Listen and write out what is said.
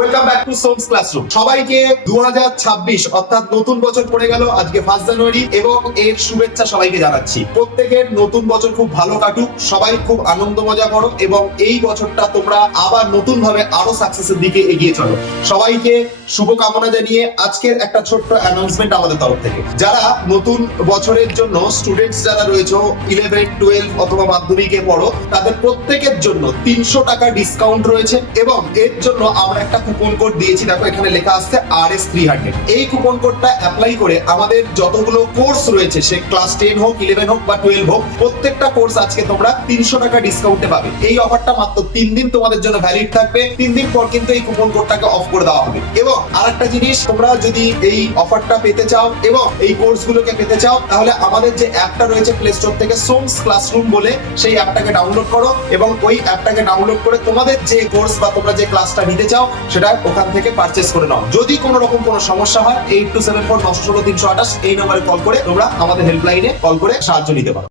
Welcome back to Som's classroom সবাইকে দু অর্থাৎ নতুন বছর পড়ে গেল আজকে ফার্স্ট জানুয়ারি এবং এর শুভেচ্ছা সবাইকে জানাচ্ছি। প্রত্যেকের নতুন বছর খুব ভালো কাটুক, সবাই খুব আনন্দ মজা করো, এবং এই বছরটা তোমরা আবার নতুন ভাবে আরও সাকসেসের দিকে এগিয়ে চলো। সবাইকে শুভকামনা জানিয়ে আজকের একটা ছোট্ট অ্যানাউন্সমেন্ট আমাদের তরফ থেকে। যারা নতুন বছরের জন্য স্টুডেন্টস যারা রয়েছে ইলেভেন টুয়েলভ অথবা মাধ্যমিকে পড়ো, তাদের প্রত্যেকের জন্য তিনশো টাকা ডিসকাউন্ট রয়েছে, এবং এর জন্য আমরা একটা কুপন কোড দিয়েছি, দেখো এখানে লেখা আসছে আর এস থ্রি হান্ড্রেড এই কুপন কোডটা অ্যাপ্লাই করে আমাদের যতগুলো কোর্স রয়েছে, সে ক্লাস টেন হোক ইলেভেন হোক বা টুয়েলভ হোক, প্রত্যেকটা কোর্স আজকে তোমরা তিনশো টাকা ডিসকাউন্টে পাবে। এই অফারটা মাত্র তিন দিন তোমাদের জন্য ভ্যালিড থাকবে, তিন দিন পর কিন্তু এই কুপন কোডটাকে অফ করে দেওয়া হবে। এবং আরেকটা জিনিস, তোমরা যদি এই অফারটা পেতে চাও এবং এই কোর্স গুলোকে পেতে চাও, তাহলে আমাদের যে অ্যাপটা রয়েছে প্লে স্টোর থেকে সোমস ক্লাসরুম বলে, সেই অ্যাপটাকে ডাউনলোড করো এবং ওই অ্যাপটাকে ডাউনলোড করে তোমাদের যে কোর্স বা তোমরা যে ক্লাসটা নিতে চাও সেটা ওখান থেকে পারচেস করে নাও। যদি কোনো রকম কোনো সমস্যা হয় এইট টু সেভেন ফোর নশো ষোলো, তিনশো আঠাশ, এই নাম্বারে কল করে তোমরা আমাদের হেল্পলাইনে কল করে সাহায্য নিতে পারো।